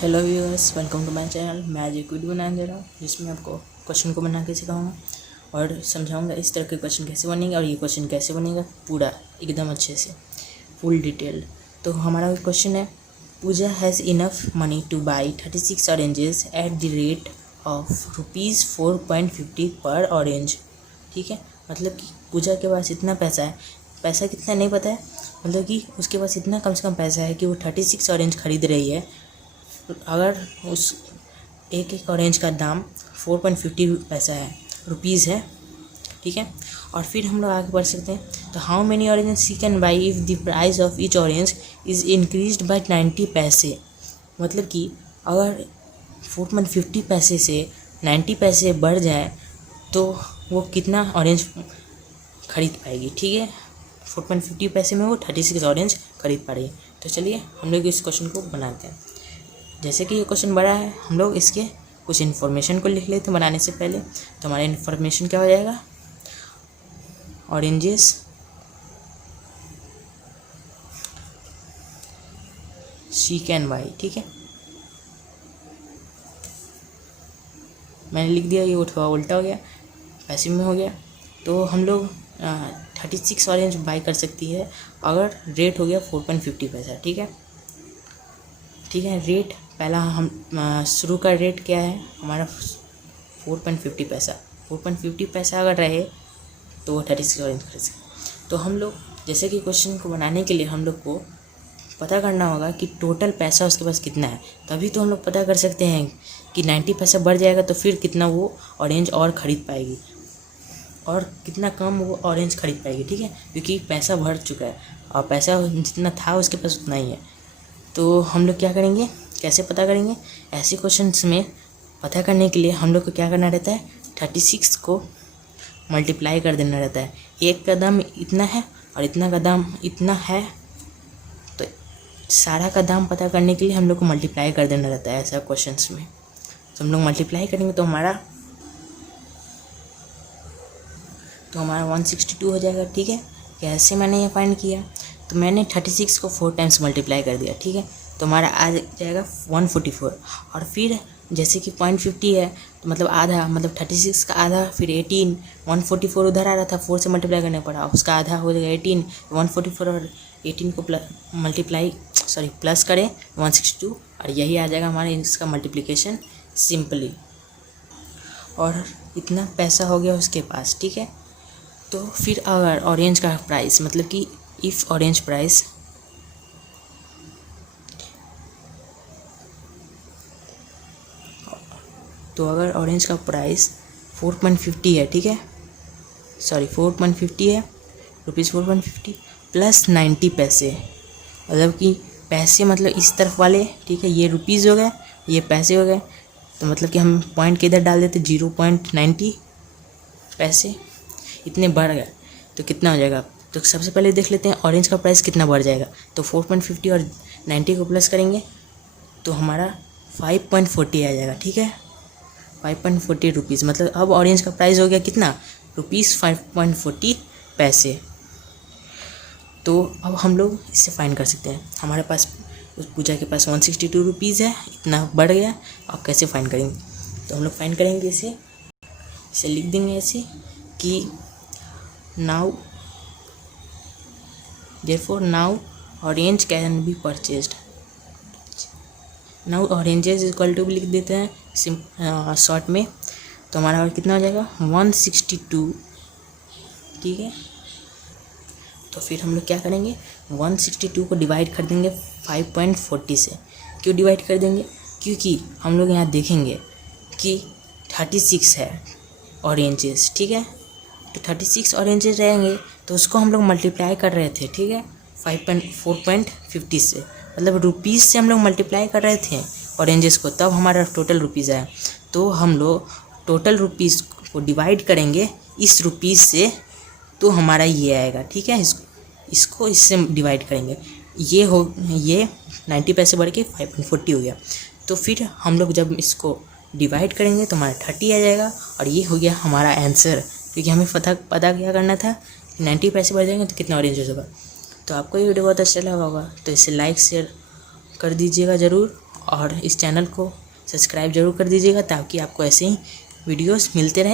Hello viewers, welcome to my channel. मैं आज एक वीडियो बनाने दे रहा हूँ जिसमें आपको क्वेश्चन को बना के सिखाऊंगा और समझाऊंगा इस तरह के क्वेश्चन कैसे बनेंगे और ये क्वेश्चन कैसे बनेगा पूरा एकदम अच्छे से फुल डिटेल। तो हमारा क्वेश्चन है, Pooja has enough money to buy 36 oranges at the rate of ₹4.50 per orange. ठीक है, मतलब कि पूजा के पास इतना पैसा है, पैसा कितना नहीं पता है, मतलब कि उसके पास इतना कम से कम पैसा है कि वो 36 ऑरेंज खरीद रही है। अगर उस एक ऑरेंज का दाम 4.50 पैसा है, रुपीज़ है। ठीक है, और फिर हम लोग आगे बढ़ सकते हैं। तो how many oranges can buy if the price of each orange is increased by 90 paise. मतलब कि अगर 4.50 पैसे से 90 पैसे बढ़ जाए तो वो कितना ऑरेंज खरीद पाएगी। ठीक है, 4.50 पैसे में वो 36 ऑरेंज खरीद पा रही है। तो चलिए हम लोग इस क्वेश्चन को बनाते हैं। जैसे कि ये क्वेश्चन बड़ा है, हम लोग इसके कुछ इन्फॉर्मेशन को लिख लेते हैं बनाने से पहले। तो हमारा इन्फॉर्मेशन क्या हो जाएगा, ऑरेंजेस सी कैन बाई। ठीक है, मैंने लिख दिया, ये उल्टा हो गया, पैसिव में हो गया। तो हम लोग 36 ऑरेंज बाई कर सकती है अगर रेट हो गया 4.50 पैसा। ठीक है, ठीक है, रेट पहला हम शुरू का रेट क्या है हमारा 4.50 पैसा। 4.50 पैसा अगर रहे तो वो 36 ऑरेंज खरीद सकते। तो हम लोग जैसे कि क्वेश्चन को बनाने के लिए हम लोग को पता करना होगा कि टोटल पैसा उसके पास कितना है, तभी तो हम लोग पता कर सकते हैं कि 90 पैसा बढ़ जाएगा तो फिर कितना वो ऑरेंज और ख़रीद पाएगी और कितना कम वो ऑरेंज खरीद पाएगी। ठीक है, क्योंकि पैसा बढ़ चुका है और पैसा जितना था उसके पास उतना ही है। तो हम लोग क्या करेंगे, कैसे पता करेंगे, ऐसे क्वेश्चंस में पता करने के लिए हम लोग को क्या करना रहता है, 36 को मल्टीप्लाई कर देना रहता है। एक का दाम इतना है और इतना का दाम इतना है, तो सारा का दाम पता करने के लिए हम लोग को मल्टीप्लाई कर देना रहता है ऐसा क्वेश्चंस में। तो हम लोग मल्टीप्लाई करेंगे तो हमारा 162 हो जाएगा। ठीक है, कैसे मैंने ये फाइंड किया, तो मैंने 36 को 4 टाइम्स मल्टीप्लाई कर दिया। ठीक है, तो हमारा आ जाएगा 144। और फिर जैसे कि 0.50 है तो मतलब आधा, मतलब 36 का आधा, फिर 18, 144 उधर आ रहा था, 4 से मल्टीप्लाई करना पड़ा, उसका आधा हो जाएगा 18, 144 और 18 को प्लस करें 162 और यही आ जाएगा हमारे इसका मल्टीप्लिकेशन सिंपली। और इतना पैसा हो गया उसके पास। ठीक है, तो फिर अगर ऑरेंज का प्राइस, मतलब कि इफ़ ऑरेंज प्राइस तो अगर ऑरेंज का प्राइस 4.50 है, ठीक है, 4.50 है, रुपीज़ 4.50 प्लस 90 पैसे, मतलब कि पैसे मतलब इस तरफ वाले। ठीक है, ये रुपीज़ हो गए, ये पैसे हो गए, तो मतलब कि हम पॉइंट के इधर डाल देते 0.90 पैसे, इतने बढ़ गए तो कितना हो जाएगा। तो सबसे पहले देख लेते हैं ऑरेंज का प्राइस कितना बढ़ जाएगा। तो 4.50 और 90 को प्लस करेंगे तो हमारा 5.40 आ जाएगा। ठीक है, 5.40 रुपीज़, मतलब अब ऑरेंज का प्राइस हो गया कितना, ₹5.40 पैसे। तो अब हम लोग इससे फाइन कर सकते हैं, हमारे पास उस पूजा के पास 162 रुपीज़ है, इतना बढ़ गया। अब कैसे फाइन करेंगे, तो हम लोग फाइन करेंगे इसे लिख देंगे ऐसे कि now orange can be purchased। now oranges equal to भी लिख देते हैं शॉर्ट में। तो हमारा और कितना हो जाएगा 162। ठीक है, तो फिर हम लोग क्या करेंगे, 162 को डिवाइड कर देंगे 5.40 से। क्यों डिवाइड कर देंगे, क्योंकि हम लोग यहाँ देखेंगे कि 36 है ऑरेंजेस। ठीक है, तो 36 ऑरेंजेस रहेंगे तो उसको हम लोग मल्टीप्लाई कर रहे थे। ठीक है, 4.50 से, मतलब रुपीज़ से हम लोग मल्टीप्लाई कर रहे थे ऑरेंजेस को, तब हमारा टोटल रुपीज़ आया। तो हम लोग टोटल रुपीज़ को डिवाइड करेंगे इस रुपीज़ से, तो हमारा ये आएगा। ठीक है, इसको इससे डिवाइड करेंगे, ये 90 पैसे बढ़ के 5.40 हो गया। तो फिर हम लोग जब इसको डिवाइड करेंगे तो हमारा 30 आ जाएगा और ये हो गया हमारा आंसर। क्योंकि हमें पता क्या करना था, 90 पैसे बढ़ जाएंगे तो कितना ऑरेंज होगा। तो आपको ये वीडियो बहुत अच्छा लगा होगा तो इसे लाइक शेयर कर दीजिएगा ज़रूर। और इस चैनल को सब्सक्राइब ज़रूर कर दीजिएगा ताकि आपको ऐसे ही वीडियोस मिलते रहें।